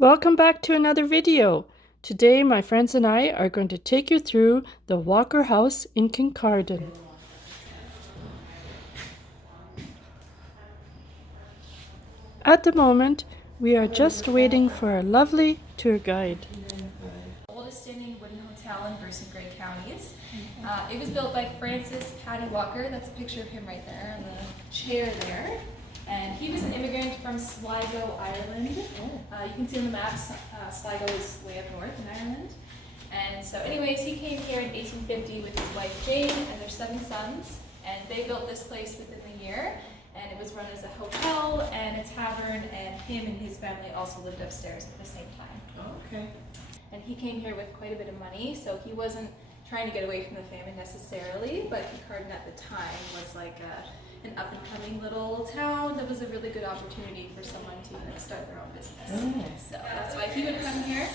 Welcome back to another video. Today my friends and I are going to take you through the Walker House in Kincardine. At the moment, we are just waiting for a lovely tour guide. The oldest standing wooden hotel in Bruce and Grey counties. It was built by Francis Paddy Walker. That's a picture of him right there on the chair there. And he was an immigrant from Sligo, Ireland. You can see on the maps, Sligo is way up north in Ireland. And so anyways, he came here in 1850 with his wife Jane and their 7 sons. And they built this place within the year. And it was run as a hotel and a tavern, and him and his family also lived upstairs at the same time. Oh, okay. And he came here with quite a bit of money, so he wasn't trying to get away from the famine necessarily, but Kincardine at the time was like an up-and-coming little town that was a really good opportunity for someone to start their own business. So that's why he would come here.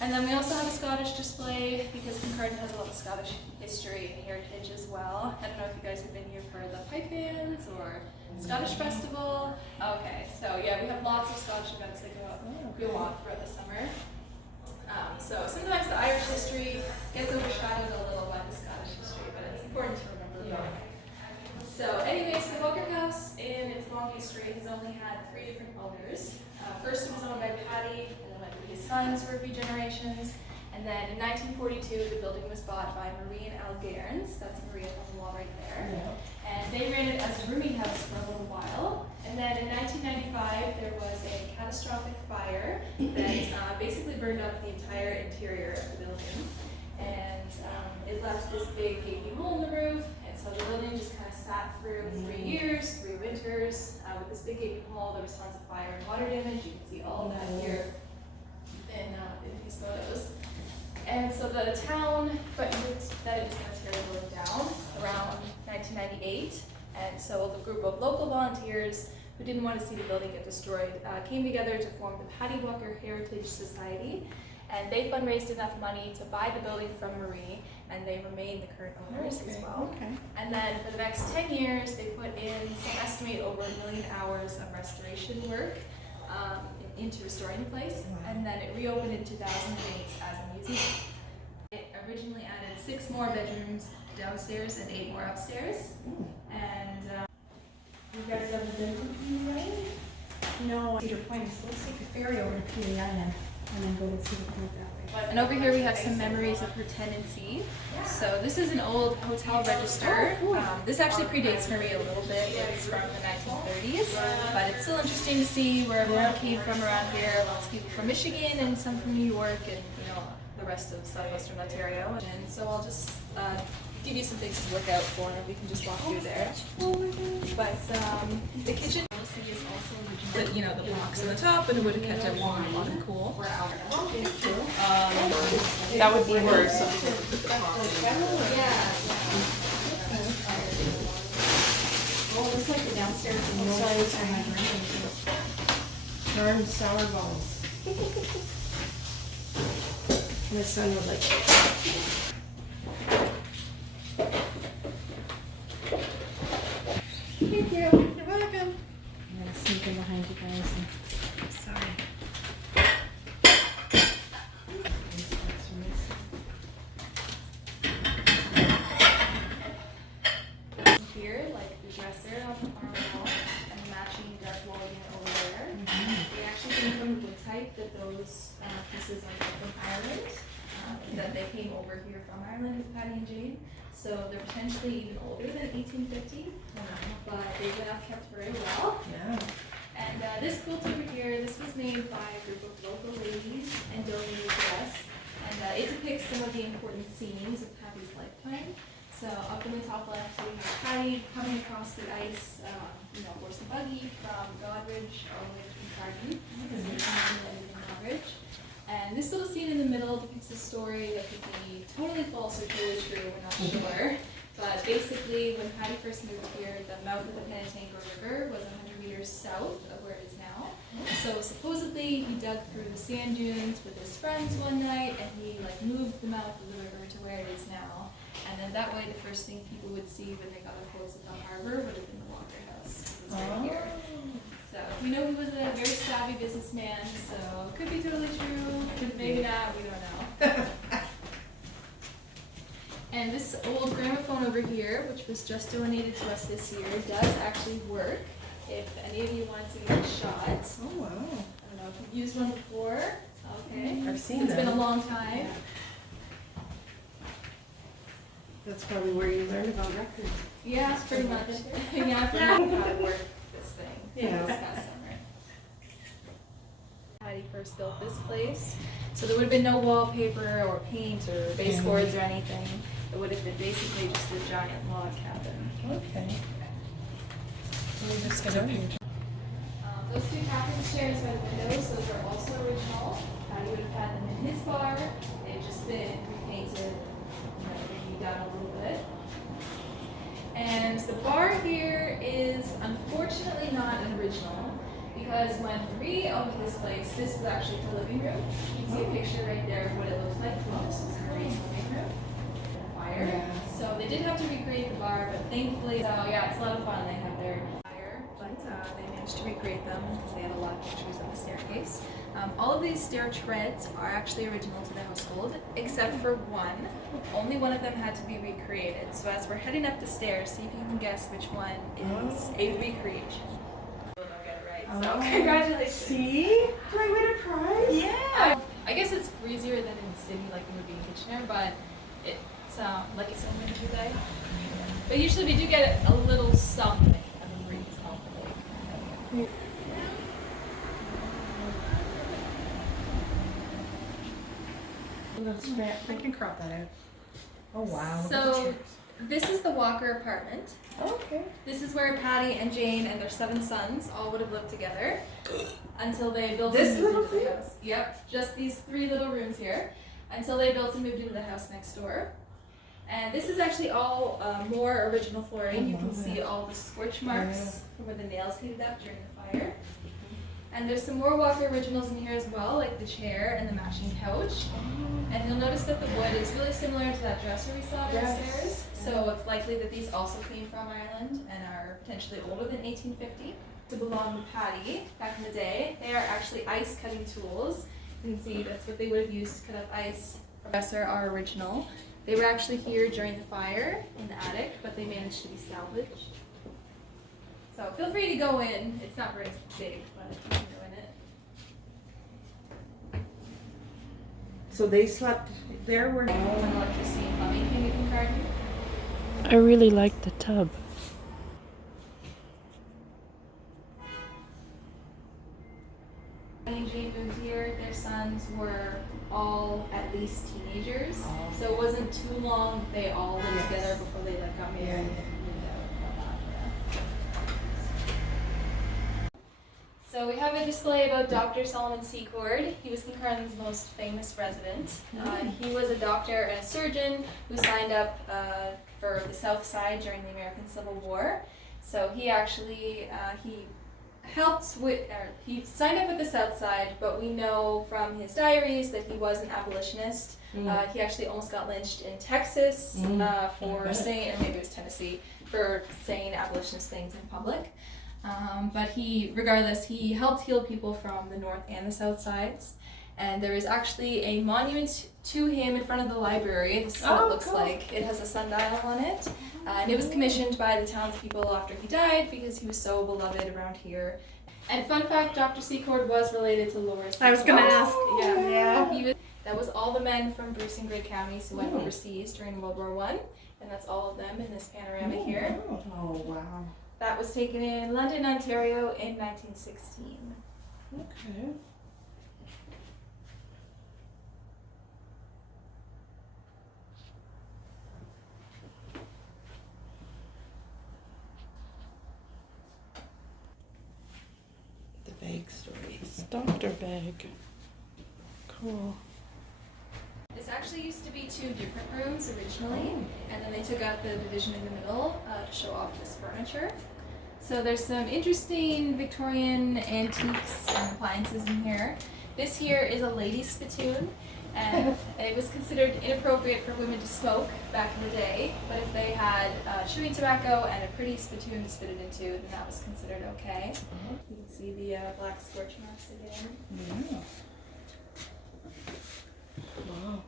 And then we also have a Scottish display because Kincardine has a lot of Scottish history and heritage as well. I don't know if you guys have been here for the pipe bands or Scottish festival. Okay, so yeah, we have lots of Scottish events that go on throughout the summer. So sometimes the Irish history gets overshadowed a little by the Scottish history, but it's important to remember both. So anyways, the Walker House in its long history has only had 3 different owners. First it was owned by Paddy, and then went to his sons for a few generations. And then in 1942, the building was bought by Marie and Al Gairns. That's Marie up on the wall right there. Yeah. And they ran it as a rooming house for a little while. And then in 1995, there was a catastrophic fire that basically burned up the entire interior of the building. And it left this big gaping hole in the roof. And so the building just kind of sat through 3 years, 3 winters, with this big gaping hole. There was tons of fire and water damage. You can see all of that here in these photos. And so the town threatened that it was going to tear the building down around 1998. And so the group of local volunteers who didn't want to see the building get destroyed came together to form the Paddy Walker Heritage Society. And they fundraised enough money to buy the building from Marie, and they remain the current owners as well. Okay. And then for the next 10 years, they put in some estimate over 1 million hours of restoration work into restoring the place. Wow. And then it reopened in 2008 as a museum. It originally added 6 more bedrooms downstairs and 8 more upstairs. And You guys ever been to Peely Island? No, Cedar Point. So let's take the ferry over to Peely Island and then go to Cedar Point that way. And over here we have some memories of her tenancy. So this is an old hotel register. This actually predates Marie a little bit. It's from the 1930s, but it's still interesting to see where everyone came from around here. Lots of people from Michigan and some from New York and the rest of southwestern Ontario. And so I'll just give you some things to look out for, and we can just walk through there. But the kitchen is also the blocks on the top, and it would have kept it warm and cool. That would be worse. Yeah. Oh, it's like the downstairs in the size of my darn sour balls. My son was like, thank you. You're welcome. I'm gonna sneak in behind you guys. Sorry. Here, like the dresser on our wall and the matching dark wall unit over there. They actually came from the wood type that those pieces are from Ireland. That they came over here from Ireland with Paddy and Jane. So they're potentially even older than 1850, but they've been kept very well. Yeah. And this quilt over here, this was made by a group of local ladies and donated to us. And it depicts some of the important scenes of Paddy's lifetime. So up in the top left, we have Paddy coming across the ice, horse and buggy from Godridge all the way to Kincardine. Godridge. And this little scene in the middle depicts a story that could be totally false or totally true, we're not sure. But basically, when Paddy first moved here, the mouth of the Penetango River was 100 meters south of where it is now. So supposedly, he dug through the sand dunes with his friends one night, and he moved the mouth of the river to where it is now. And then that way, the first thing people would see when they got a close at the harbor would have been the Walker House. This is right here. So we know he was a very savvy businessman, so it could be totally true, maybe not, we don't know. And this old gramophone over here, which was just donated to us this year, does actually work. If any of you want to give it a shot. Oh, wow. I don't know if you've used one before. Okay. I've seen It's that. been a long time. That's probably where you learned about records. Yeah, pretty much. Yeah, I forgot how to work this thing. Yeah. This past summer. Patty first built this place, so there would have been no wallpaper or paint or baseboards or anything. It would have been basically just a giant log cabin. Okay. Just gonna Those two captain chairs by the windows, those are also original. Patty would have had them in his bar. They've just been repainted, redone a little bit. And the bar here is unfortunately not an original because when Marie owned this place, this was actually her living room. You can see a picture right there of what it looked like. Well, this was Marie's living room. Fire. Yeah. So they did have to recreate the bar, but thankfully, so yeah, it's a lot of fun. They have their fire, but they managed to recreate them because they had a lot of pictures of the staircase. All of these stair treads are actually original to the household, except for one. Only one of them had to be recreated. So as we're heading up the stairs, see if you can guess which one is a recreation. Don't get it right. So congratulations. See? Do I win a prize? Yeah. I guess it's breezier than in the city, like in the Kitchener, but it's like it's only a day. But usually we do get a little something of a breeze, hopefully. That's great. I can crop that out. Oh, wow. Look at the So chairs. this is the Walker apartment. Okay. This is where Patty and Jane and their 7 sons all would have lived together until they built This and moved little into the thing? house. Yep, just these 3 little rooms here until they built and moved into the house next door. And this is actually all more original flooring. You can love see it. all the scorch marks from where the nails heated up during the fire. And there's some more Walker originals in here as well, like the chair and the matching couch. And you'll notice that the wood is really similar to that dresser we saw downstairs. So it's likely that these also came from Ireland and are potentially older than 1850. To belong to Patty back in the day, they are actually ice cutting tools. You can see that's what they would have used to cut up ice. The dresser are original. They were actually here during the fire in the attic, but they managed to be salvaged. So feel free to go in. It's not very big, but you can go in it. So they slept there where. When electricity and plumbing came to Kincardine. I really like the tub. When Jane moved here, their sons were all at least teenagers. So it wasn't too long they all lived together before they got married. Yeah, yeah. and moved out and whatnot, yeah. So we have a display about Dr. Solomon Secord. He was Kincardin's most famous resident. He was a doctor and a surgeon who signed up for the South Side during the American Civil War. So he actually he helped with, he signed up with the South Side, but we know from his diaries that he was an abolitionist. He actually almost got lynched in Texas for saying, or maybe it was Tennessee, for saying abolitionist things in public. But regardless, he helped heal people from the North and the South Sides. And there is actually a monument to him in front of the library. This is what it looks like. It has a sundial on it. And it was commissioned by the townspeople after he died because he was so beloved around here. And fun fact, Dr. Secord was related to Loris. I was gonna ask. Yeah. That was all the men from Bruce and Grey counties who went overseas during World War I. And that's all of them in this panorama here. Oh, wow. That was taken in London, Ontario in 1916. Okay. The bag stories. Doctor bag. Cool. This actually used to be 2 different rooms originally, and then they took out the division in the middle to show off this furniture. So there's some interesting Victorian antiques and appliances in here. This here is a lady's spittoon, And it was considered inappropriate for women to smoke back in the day, but if they had chewing tobacco and a pretty spittoon to spit it into, then that was considered okay. You can see the black scorch marks again. Yeah. Wow.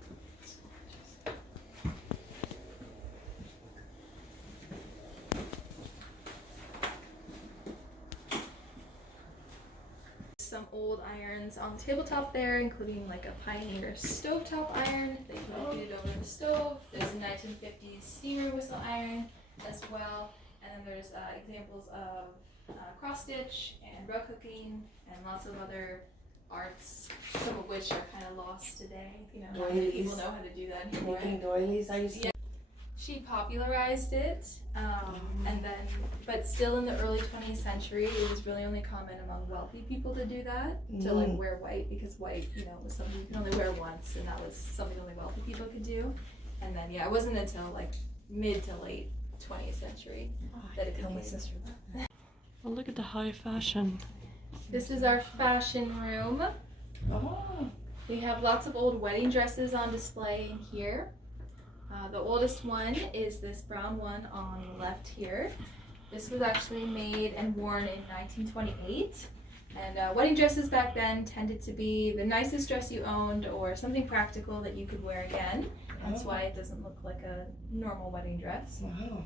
Some old irons on the tabletop there, including like a Pioneer stovetop iron. They heated it over the stove. There's a 1950s steamer whistle iron as well. And then there's examples of cross stitch and rug hooking and lots of other arts, some of which are kind of lost today. You know, not many people know how to do that anymore. Making doilies, I used to. She popularized it, and then, but still in the early 20th century, it was really only common among wealthy people to do that, to like wear white, because white, you know, was something you can only wear once, and that was something only wealthy people could do. And then, yeah, it wasn't until like mid to late 20th century that it Tell my became. sister that. Oh, look at the high fashion. This is our fashion room. Oh. We have lots of old wedding dresses on display in here. The oldest one is this brown one on the left here. This was actually made and worn in 1928. And wedding dresses back then tended to be the nicest dress you owned or something practical that you could wear again. That's why it doesn't look like a normal wedding dress. Wow.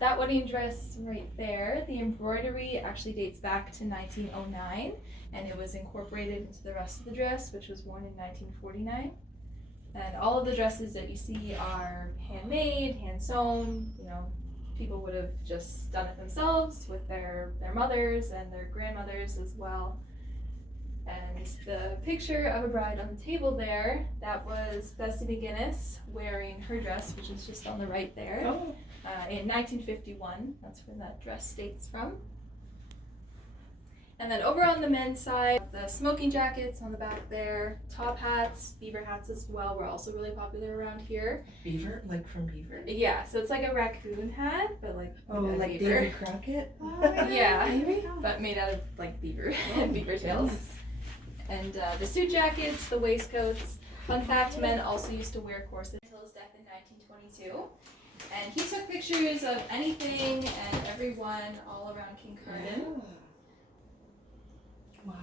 That wedding dress right there, the embroidery actually dates back to 1909, and it was incorporated into the rest of the dress, which was worn in 1949. And all of the dresses that you see are handmade, hand sewn. You know, people would have just done it themselves with their mothers and their grandmothers as well. And the picture of a bride on the table there, that was Bessie McGinnis wearing her dress, which is just on the right there, in 1951. That's where that dress dates from. And then over on the men's side, the smoking jackets on the back there, top hats, beaver hats as well, were also really popular around here. Beaver? Like from Beaver? Yeah, so it's like a raccoon hat, but like like beaver. Davy Crockett? Yeah, Maybe? but made out of like beaver and beaver tails. And the suit jackets, the waistcoats. Fun fact, men also used to wear corsets until his death in 1922. And he took pictures of anything and everyone all around Kincardine. Wow.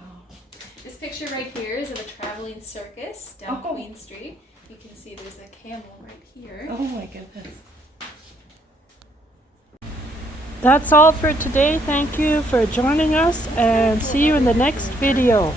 This picture right here is of a traveling circus down Queen Street. You can see there's a camel right here. Oh my goodness. That's all for today. Thank you for joining us, and see you in the next video.